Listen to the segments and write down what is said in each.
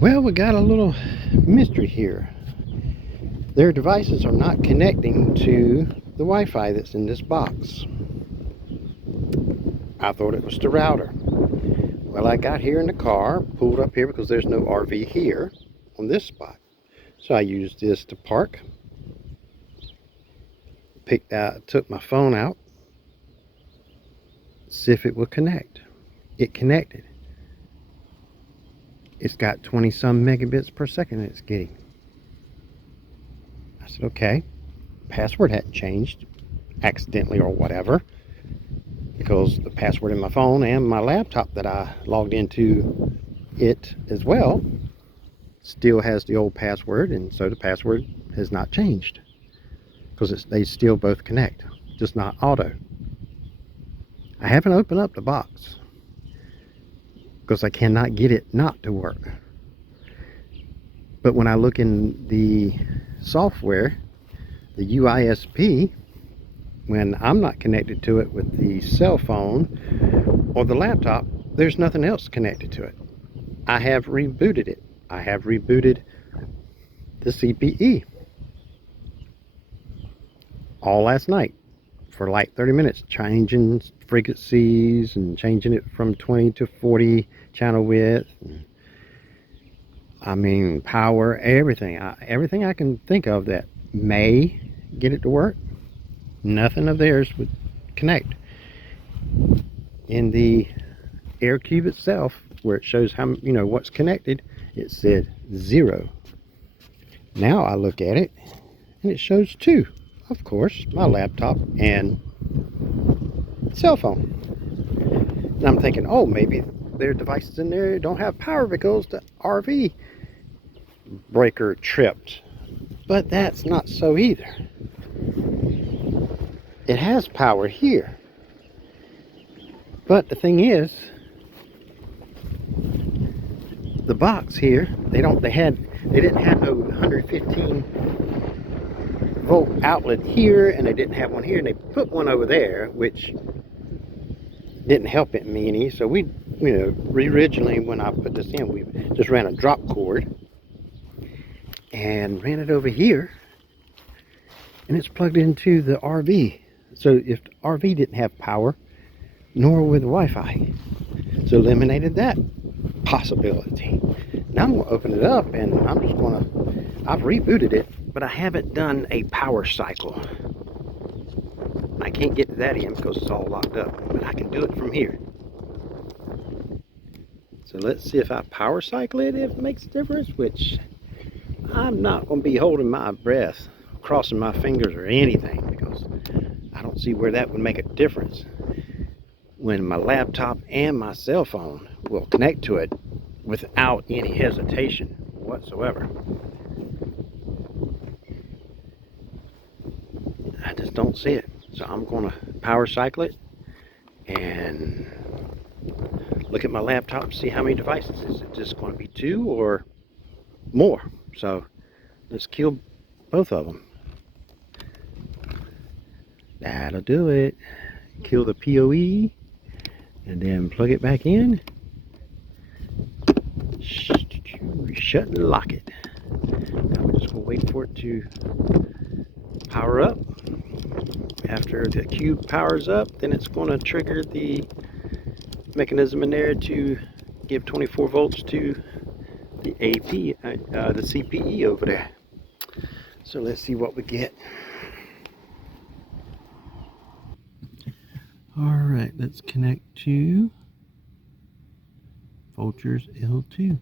Well, we got a little mystery here. Their devices are not connecting to the Wi-Fi that's in this box. I thought it was the router. Well, I got here in the car, pulled up here because there's no RV here on this spot. So I used this to park. Took my phone out, see if it would connect. It connected. It's got 20 some megabits per second it's getting. I said, okay, password hadn't changed accidentally or whatever, because the password in my phone and my laptop that I logged into it as well still has the old password, and so the password has not changed because they still both connect, just not auto. I haven't opened up the box because I cannot get it not to work. But when I look in the software, the WISP, when I'm not connected to it with the cell phone or the laptop, there's nothing else connected to it. I have rebooted it. I have rebooted the CPE all last night for like 30 minutes, changing frequencies and changing it from 20 to 40 channel width. I mean, power, everything. Everything I can think of that may get it to work. Nothing of theirs would connect. In the air cube itself, where it shows how, what's connected, it said 0. Now I look at it and it shows 2. Of course, my laptop and cell phone. And I'm thinking, oh, maybe their devices in there don't have power because the RV breaker tripped. But that's not so either. It has power here. But the thing is, the box here, they didn't have no 115 volt outlet here, and they didn't have one here, and they put one over there, which didn't help it me any. So we, originally when I put this in, we just ran a drop cord and ran it over here, and it's plugged into the RV. So if the RV didn't have power, nor with Wi-Fi, so eliminated that possibility. Now I'm going to open it up, and I've rebooted it, but I haven't done a power cycle. I can't get to that end because it's all locked up, but I can do it from here. So let's see if I power cycle it, if it makes a difference, which I'm not going to be holding my breath, crossing my fingers or anything, because I don't see where that would make a difference when my laptop and my cell phone will connect to it without any hesitation whatsoever. I just don't see it. So I'm going to power cycle it and look at my laptop and see how many devices. Is it just going to be 2 or more? So let's kill both of them. That'll do it. Kill the PoE and then plug it back in. Shut and lock it. Now we're just going to wait for it to power up. After the cube powers up, then it's going to trigger the mechanism in there to give 24 volts to the the CPE over there. So let's see what we get. Alright, let's connect to Vulture's L2.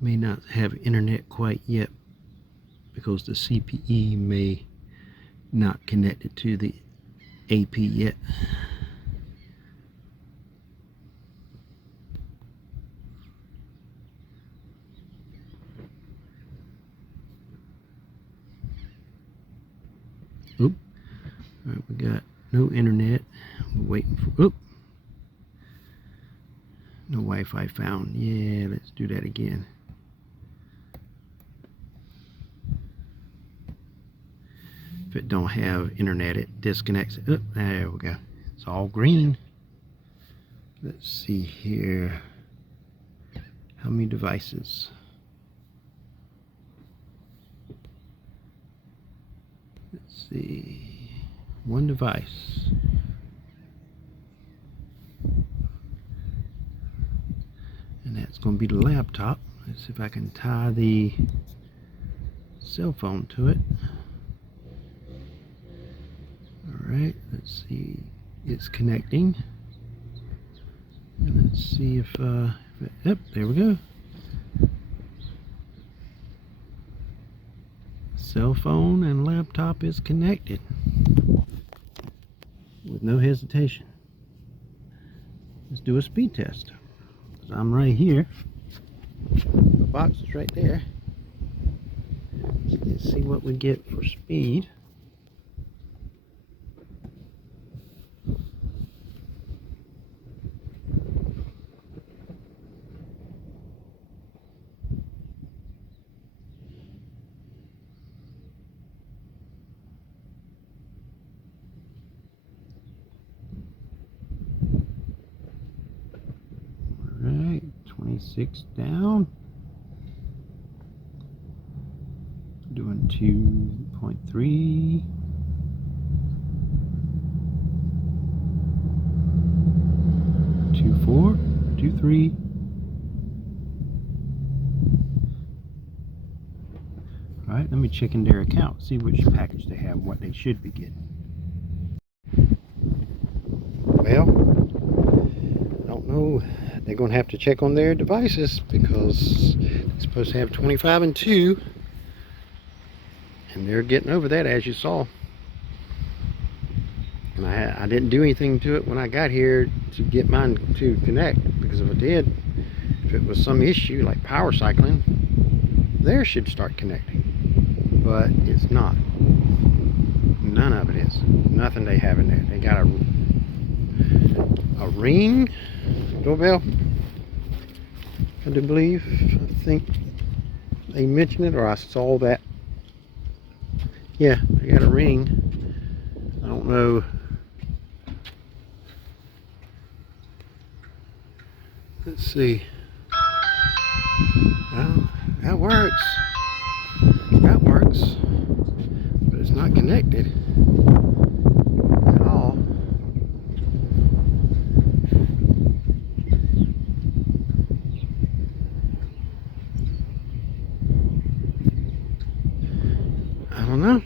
May not have internet quite yet because the CPE may not connect it to the AP yet. Oop. Alright, we got no internet. We're waiting for, oop. No Wi-Fi found. Yeah, let's do that again. If it don't have internet, it disconnects it. Oh, there we go. It's all green. Let's see here. How many devices? Let's see. One device. And that's going to be the laptop. Let's see if I can tie the cell phone to it. Alright, let's see. It's connecting. And let's see if yep, there we go. Cell phone and laptop is connected with no hesitation. Let's do a speed test. I'm right here. The box is right there. Let's see what we get for speed. Alright, 26 down. Doing 2.3. 2.4, 2.3. Alright, let me check in their account, see which package they have, what they should be getting. Well, I don't know. They're going to have to check on their devices because they're supposed to have 25 and 2. And they're getting over that, as you saw. And I didn't do anything to it when I got here to get mine to connect, because if I did, if it was some issue like power cycling, theirs should start connecting. But it's not. None of it is. Nothing they have in there. They got a Ring doorbell, I do believe. I think they mentioned it, or I saw that. Yeah, they got a Ring. I don't know. Let's see. Well, that works. That works. But it's not connected at all. I don't know.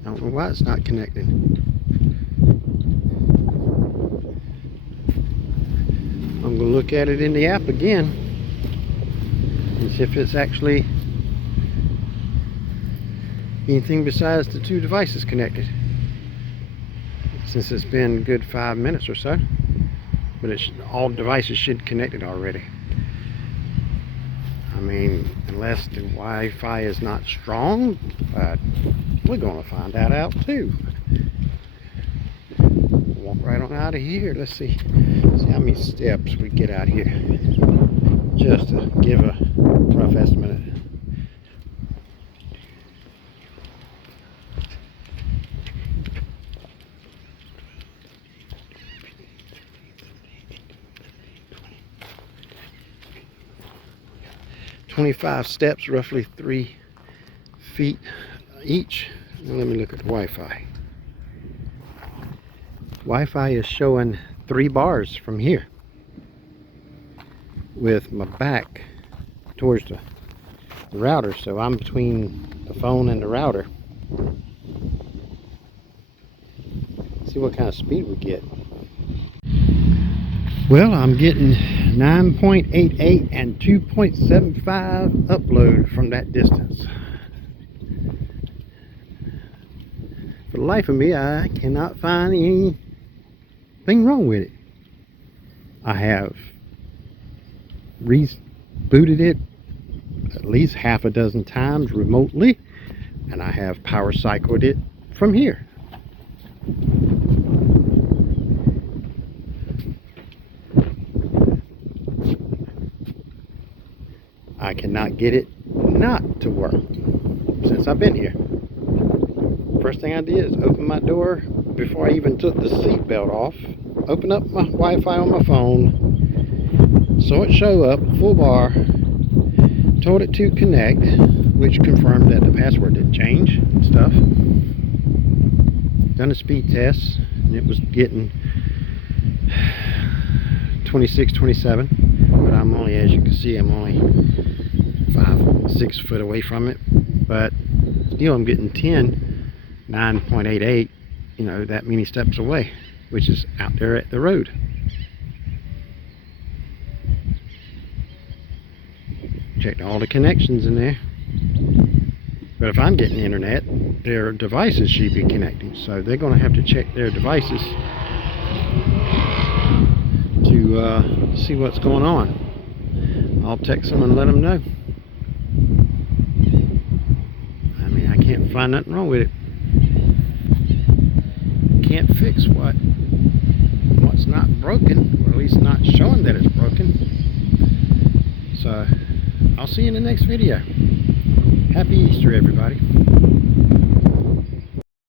I don't know why it's not connected. I'm going to look at it in the app again and see if it's actually anything besides the 2 devices connected, since it's been a good 5 minutes or so. But all devices should connect it already. I mean, unless the Wi-Fi is not strong, but we're going to find that out too. Walk right on out of here. Let's see how many steps we get out here, just to give a rough estimate. "25 steps, roughly 3 feet each." Now let me look at the Wi-Fi. Wi-Fi is showing 3 bars from here, with my back towards the router, so I'm between the phone and the router. See what kind of speed we get. Well, I'm getting 9.88 and 2.75 upload from that distance. For the life of me, I cannot find anything wrong with it. I have rebooted it at least half a dozen times remotely, and I have power cycled it from here. I cannot get it not to work since I've been here First thing I did is open my door before I even took the seat belt off. Open up my Wi-Fi on my phone. Saw it show up, full bar. Told it to connect, which confirmed that the password didn't change and stuff. Done a speed test, and it was getting 26, 27. But I'm only, as you can see, I'm only 5, 6 foot away from it. But still, I'm getting 10, 9.88, you know, that many steps away, which is out there at the road. Checked all the connections in there. But if I'm getting internet, their devices should be connecting. So they're going to have to check their devices to see what's going on. I'll text them and let them know. I mean, I can't find nothing wrong with it. Can't fix what's not broken, or at least not showing that it's broken. So I'll see you in the next video. Happy Easter, everybody.